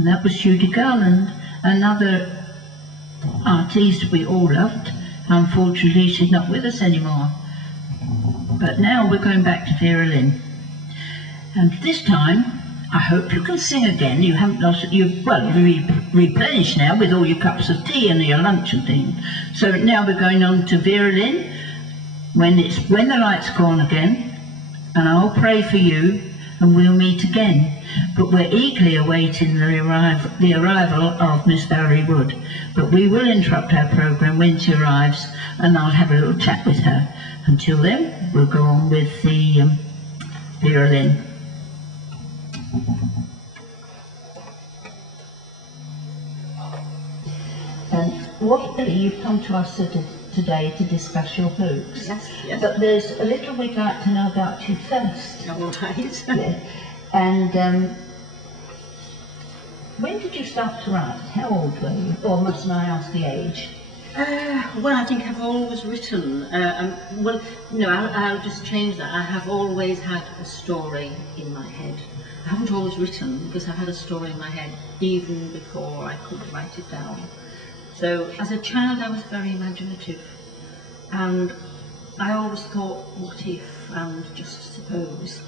And that was Judy Garland, another artiste we all loved. Unfortunately, she's not with us anymore. But now we're going back to Vera Lynn. And this time, I hope you can sing again. You haven't lost it. You've replenished now with all your cups of tea and your lunch and things. So now we're going on to Vera Lynn, When the Lights Go On Again, and I'll pray for you, and we'll meet again. But we're eagerly awaiting the arrival of Miss Valerie Wood. But we will interrupt our programme when she arrives, and I'll have a little chat with her. Until then, we'll go on with the Vera Lynn. And you've come to us today to discuss your books. Yes, yes. But there's a little we'd like to know about you first. All right. Yeah. And when did you start to write? How old were you? Or mustn't I ask the age? Well, I think I've always written. Well, no, I'll just change that. I have always had a story in my head. I haven't always written because I've had a story in my head even before I could write it down. So as a child I was very imaginative, and I always thought what if and just suppose.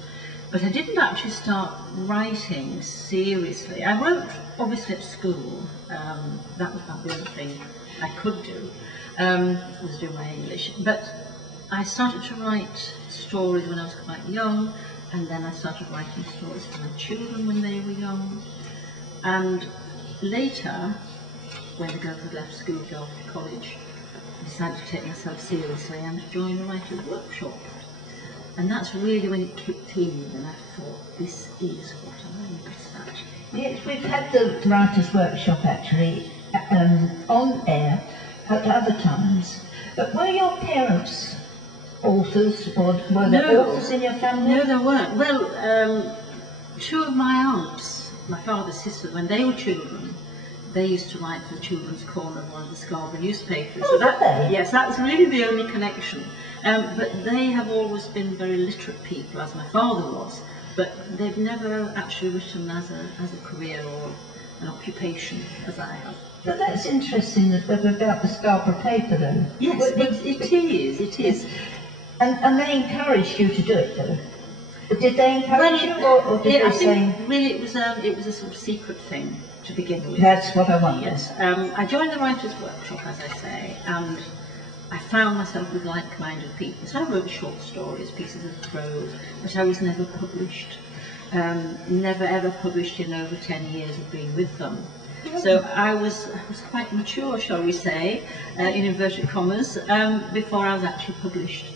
But I didn't actually start writing seriously. I wrote obviously at school. That was about the only thing I could do, was do my English. But I started to write stories when I was quite young, and then I started writing stories for my children when they were young. And later, when the girls had left school to go off to college, I decided to take myself seriously and join a writer's workshop. And that's really when it kicked in, and I thought, this is what I'm good at. Yes, we've had the writer's workshop actually on air at other times. But were your parents authors, or were there authors in your family? No, there weren't. Well, two of my aunts, my father's sisters, when they were children, they used to write for the Children's Corner of one of the Scarborough newspapers. Oh, so yes, that was really the only connection. But they have always been very literate people, as my father was, but they've never actually written as a career or an occupation, as I have. But that's interesting about the Scarborough paper, though. Yes, it is. And they encouraged you to do it, though? Did they encourage you, or did they say... Really, it was a sort of secret thing to begin with. That's what I wondered. Yes. I joined the writer's workshop, as I say, and I found myself with like-minded people. So I wrote short stories, pieces of prose, but I was never published. Never ever published in over 10 years of being with them. So I was quite mature, shall we say, in inverted commas, before I was actually published.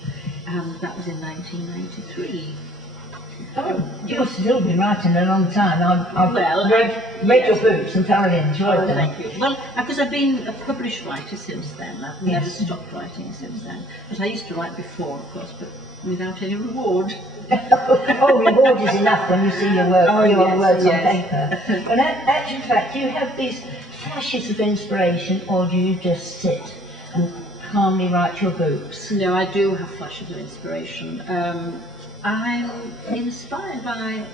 And that was in 1993. Oh, you've still been writing a long time. I've read your books and thoroughly enjoyed them. Thank you. Well, because I've been a published writer since then. I've never stopped writing since then. But I used to write before, of course, but without any reward. Oh, reward is enough when you see your work, words on paper. And actually, in fact, do you have these flashes of inspiration, or do you just sit and calmly write your books? No, I do have flashes of inspiration. I'm inspired by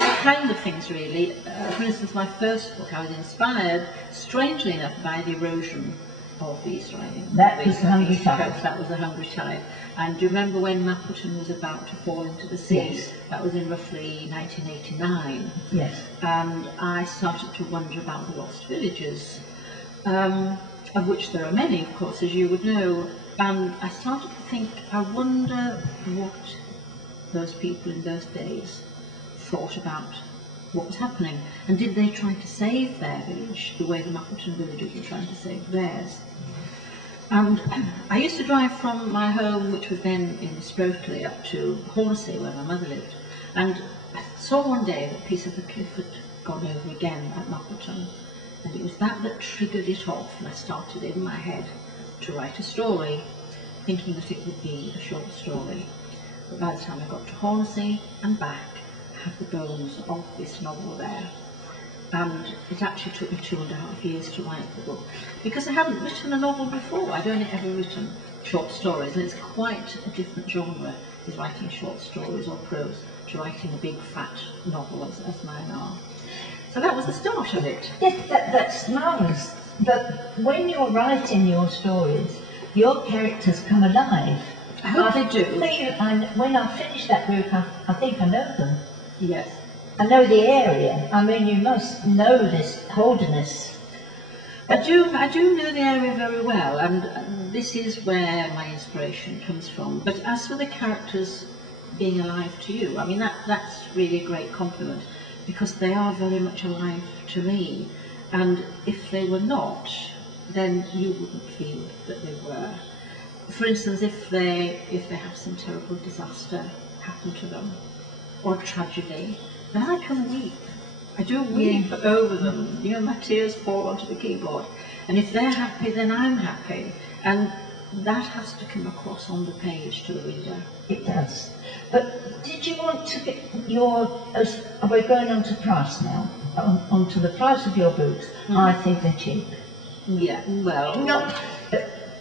all kinds of things, really. For instance, my first book, I was inspired, strangely enough, by the erosion of the East Riding. That was The Hungry Tide. That was The Hungry Tide. And do you remember when Mapperton was about to fall into the sea? Yes. That was in roughly 1989. Yes. And I started to wonder about the lost villages, of which there are many, of course, as you would know. And I started to think, I wonder what those people in those days thought about what was happening, and did they try to save their village the way the Mapperton villagers were trying to save theirs. And I used to drive from my home, which was then in Sproatley, up to Hornsey, where my mother lived, and I saw one day that a piece of the cliff had gone over again at Mapperton, and it was that triggered it off, and I started in my head to write a story, thinking that it would be a short story. But by the time I got to Hornsey and back, I had the bones of this novel there. And it actually took me 2.5 years to write the book, because I hadn't written a novel before. I'd only ever written short stories, and it's quite a different genre, is writing short stories or prose, to writing a big fat novel as mine are. So that was the start of it. Yes, that's marvellous. But when you're writing your stories, your characters come alive. I hope they do. And when I finish that book, I think I know them. Yes. I know the area. I mean, you must know this Holderness. I do know the area very well, and this is where my inspiration comes from. But as for the characters being alive to you, I mean, that's really a great compliment, because they are very much alive to me. And if they were not, then you wouldn't feel that they were. For instance, if they have some terrible disaster happen to them, or tragedy, then I can weep. I do weep over them. You know, my tears fall onto the keyboard. And if they're happy, then I'm happy. And that has to come across on the page to the reader. It does. But did you want to get we're going on to price now, onto the price of your books. I think they're cheap. Yeah, well... Not,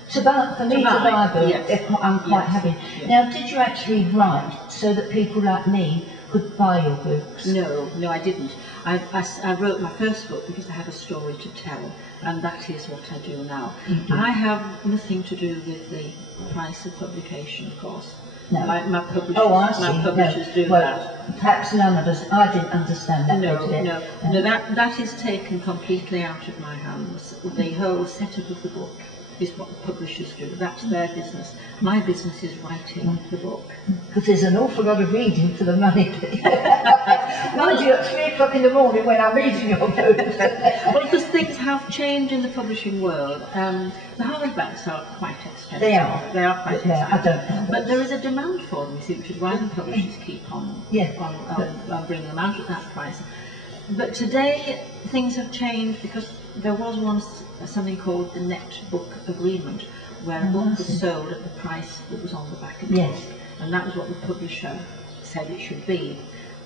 for me to buy a book, yes. I'm quite happy. Yes. Now, did you actually write so that people like me could buy your books? No, I didn't. I wrote my first book because I had a story to tell, and that is what I do now. I have nothing to do with the price of publication, of course. No. My publishers do that. Perhaps none of us, I didn't understand that. No, that is taken completely out of my hands. The whole setup of the book is what the publishers do. That's their business. My business is writing the book. Because there's an awful lot of reading for the money. Mind you, at 3 o'clock in the morning when I'm reading your books. Well, because things have changed in the publishing world. The hardbacks are quite expensive. They are. They are quite expensive. I don't know. But there is a demand for them, you see, which is why the publishers keep on bringing them out at that price. But today, things have changed because there was once something called the net book agreement, where a book was sold at the price that was on the back of the book. And that was what the publisher said it should be.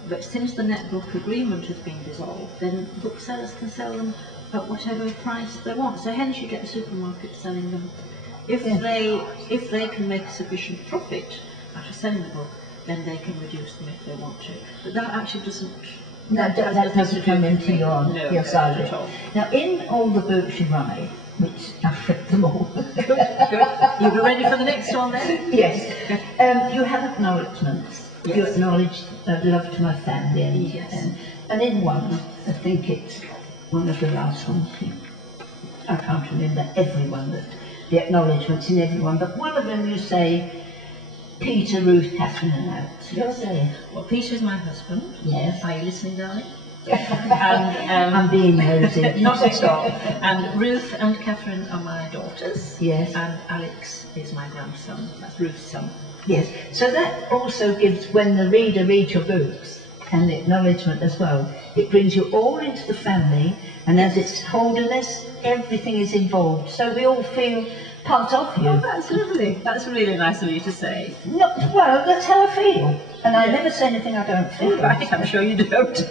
But since the net book agreement has been dissolved, then booksellers can sell them at whatever price they want. So hence you get the supermarkets selling them. If they can make a sufficient profit out of selling the book, then they can reduce them if they want to. But that actually doesn't... That doesn't come into your side of it. Now, in all the books you write, which I've read them all. Good. You'll be ready for the next one then? Yes. You have acknowledgements. Yes. You acknowledge love to my family. And in one, I think it's one of the last ones. I can't remember everyone, the acknowledgements in everyone, but one of them you say, Peter, Ruth, Catherine and Alex. You'll say. Well, Peter is my husband. Yes. Are you listening, darling? And I'm being nosy. Not at all. And Ruth and Catherine are my daughters. Yes. And Alex is my grandson. That's Ruth's son. Yes. So that also gives, when the reader reads your books, and the acknowledgement as well, it brings you all into the family, and as it's Holderness, everything is involved. So we all feel part of you. Oh, that's lovely. That's really nice of you to say. Well, that's how I feel. And I never say anything I don't feel. Right, I'm sure you don't.